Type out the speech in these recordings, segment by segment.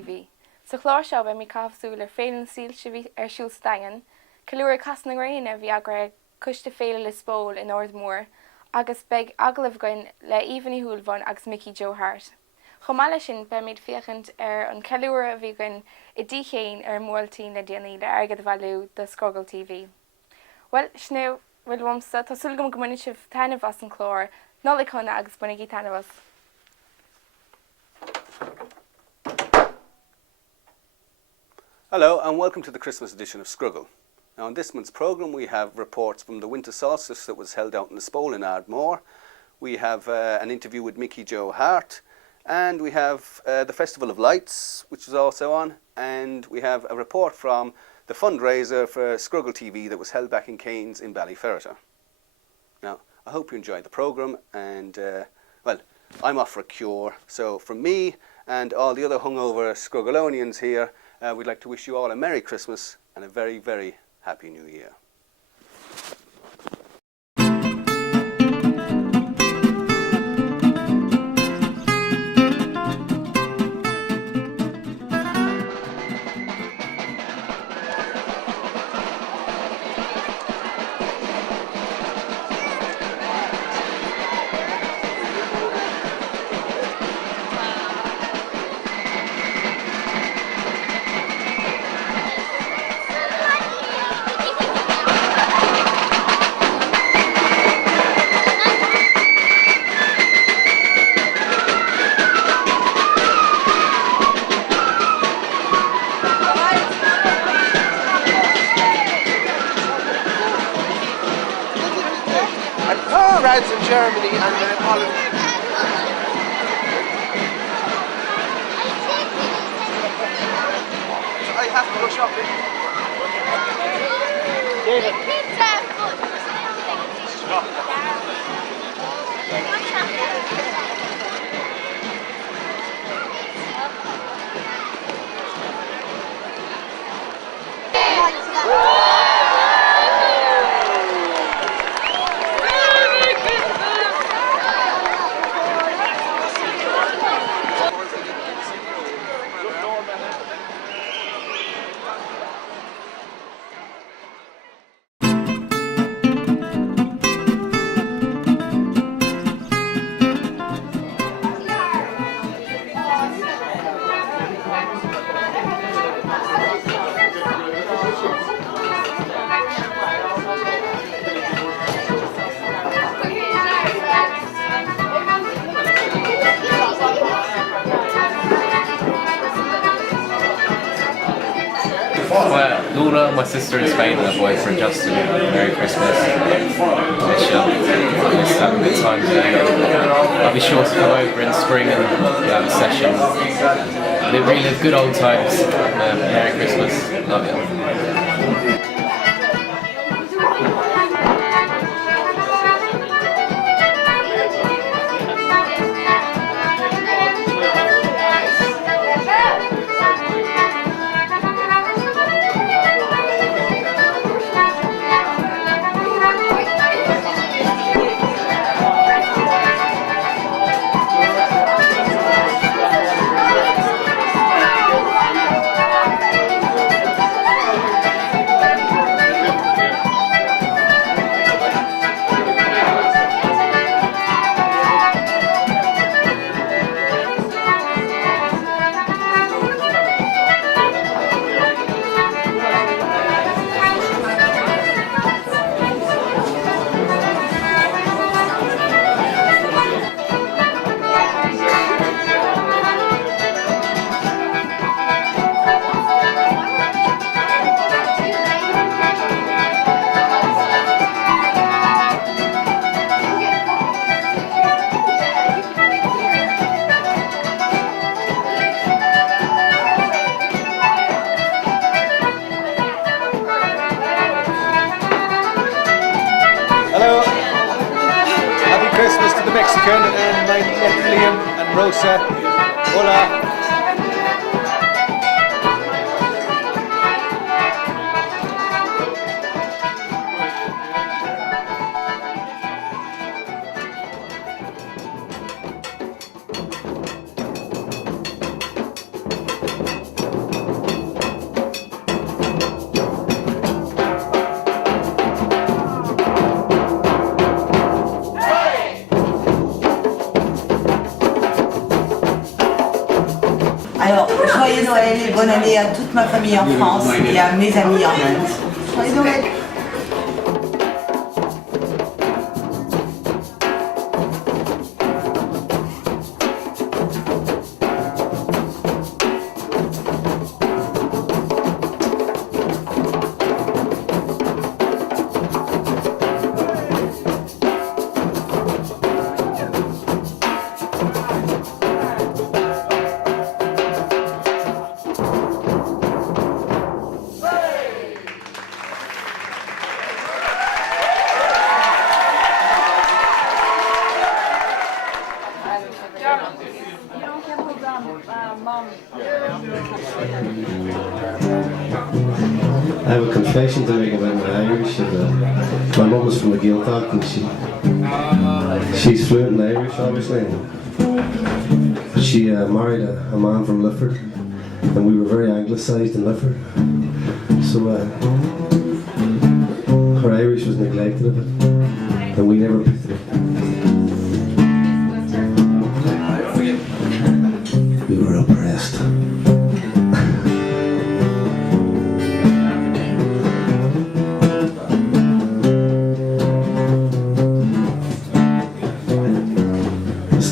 TV. Sa chlár seo be mi cáfsúil ar féile síl bhí ar siúl Daingin, ceiliúradh Chasadh na Gréine bhí agra cuiste féile le spól in Ardmór, agus beag agallamh goin le Dhuibhne Húlbhain agus Mickey Harte. Chomáile sin be míad fiachant ar an ceiliúradh a bhí goin I dtí chéin ar móraltín le déanaí le airgid bhailú do Scrogall TV. Well, snew, bhfuil womsa, tá sulgam go muine sibh tainmh as an chlár, Nollag chuna agus bunaigh tainmh as. Hello and welcome to the Christmas edition of Scrogall. Now in this month's programme we have reports from the winter solstice that was held out in the Spole in Ardmore. We have an interview with Mickey Harte, and we have the Festival of Lights, which is also on, and we have a report from the fundraiser for Scrogall TV that was held back in Cairns in Ballyferriter. Now, I hope you enjoyed the programme, and well, I'm off for a cure, so from me and all the other hungover Scrogallonians here, we'd like to wish you all a Merry Christmas and a very, very Happy New Year. In Germany and Holland. So I have to go shopping. David. Well, Luna, my sister in Spain, and her boyfriend Justin. Merry Christmas. Wish you having a good time today. I'll be sure to come over in spring and have a session. Relive good old times. Merry Christmas. Love you. Mexican and my nephew Liam and Rosa. Hola. Joyeux Noël et bonne année à toute ma famille en France et à mes amis en Inde. Joyeux Noël. I have a confession to make about my Irish. My mum was from the Gaeltacht and she's fluent in Irish, obviously. But she married a man from Lifford, and we were very anglicised in Lifford. So her Irish was neglected a bit, and we never picked it up. We were oppressed.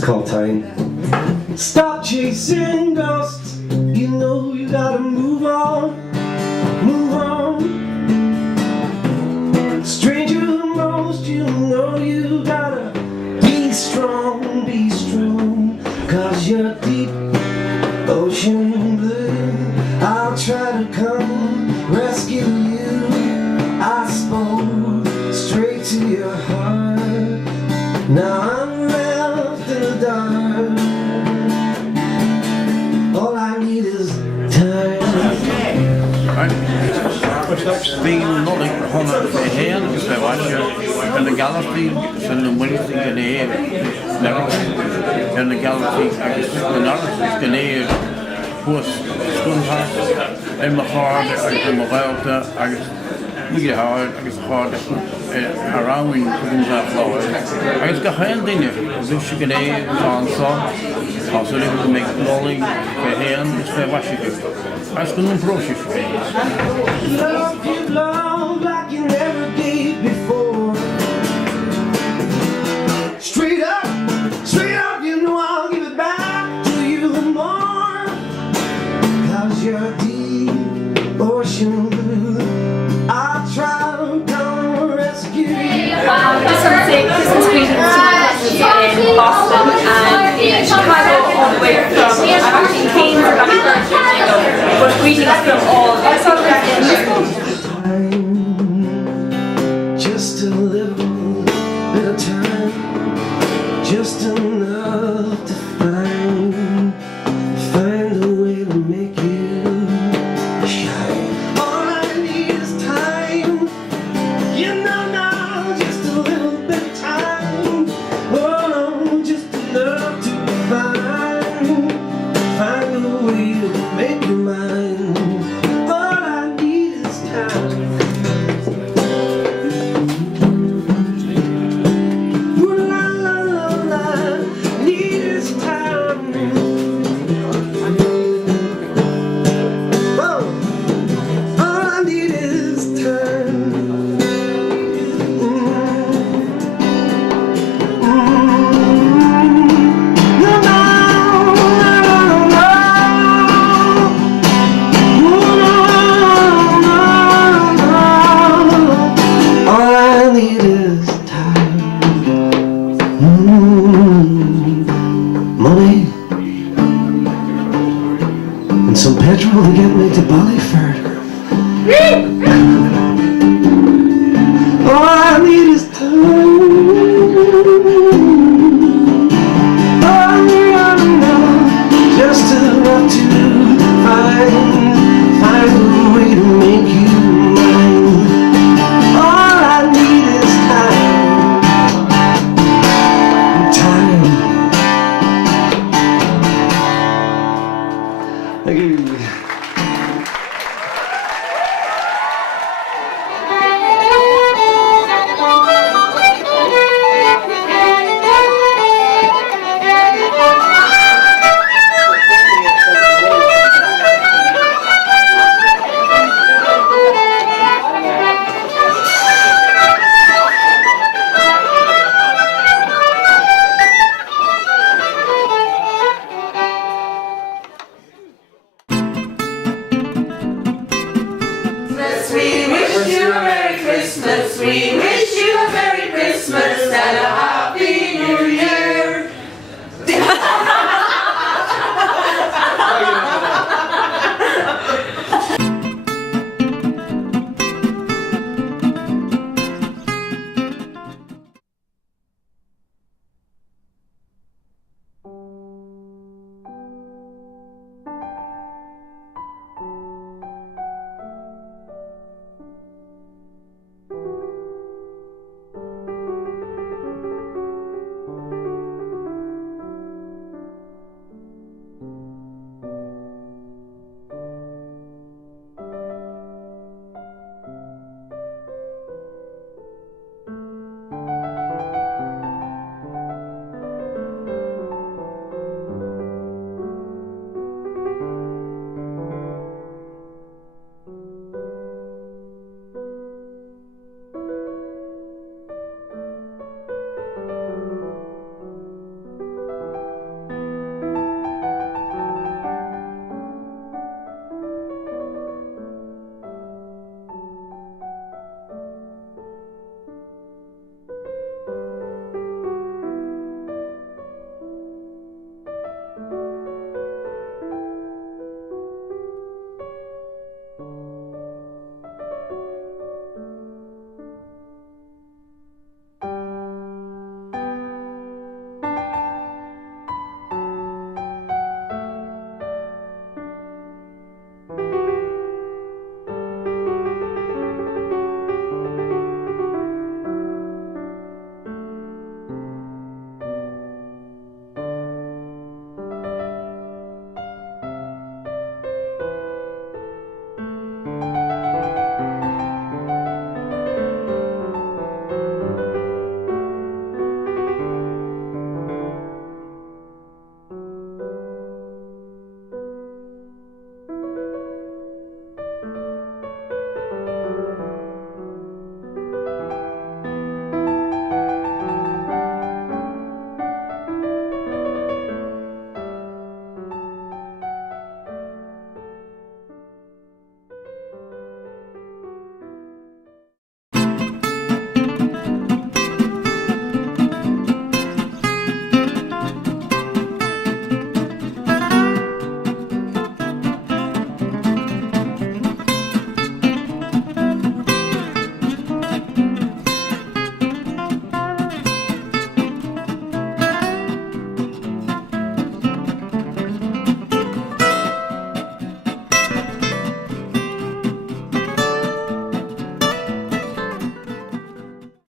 Called time. Stop chasing ghosts. You know you gotta move on, move on. Stranger than most, you know you gotta be strong, 'cause you're deep ocean blue. I'll try to come rescue you. I spoke straight to your heart. Now I'm in the dark. All I need is time. Being Nollag Honna Féile agus bheith Oíche ar na Galachtaí san na Muirtí Gnéir ar na Galachtaí agus na Norris Gnéir Puas Scunthart ar na Cháirde agus na Ghaelta agus Mickey Harte agus Cháirde aráin chuúnta Clar agus go chéan duine bhí Gnéir ansá as le go méid Nollag Féile is bheith Oíche agus go nún prósis Love you love like you never gave before. Straight up, you know I'll give it back to you more. 'Cause you're deep ocean blue. I'll try to come rescue you. Just want to say Christmas greetings to my cousins in Boston and in Chicago all the way from, I'm actually in Keynes, I'm actually from but greetings from all of us. Just a little bit of time, just enough to find a way to make you shine. All I need is time, you know now, just a little bit of time. Oh, just enough to find a way to make you mine. All I need is time. Money and some petrol to get me to Ballyford. All I need is time. Just enough to find a way to make you mine. All I need is time. Thank you. Christmas, we wish you a Merry Christmas, we wish